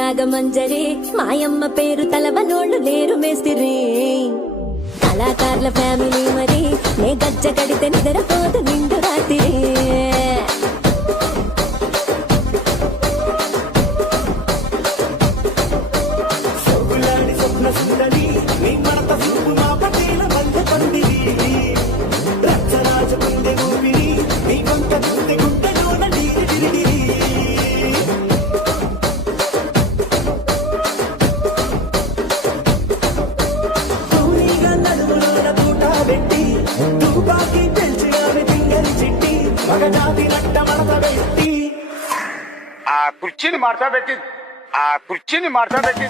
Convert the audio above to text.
రాగమంజరి మాయమ్మ పేరు తలవనోళ్ళు లేరు మేస్తిరి కళాకారుల ఫ్యామిలీ మరి నే గజ్జ కడితే నిద్రపోదు నిండు రాత్రి ఆ కుర్చీని మార్చబెట్టి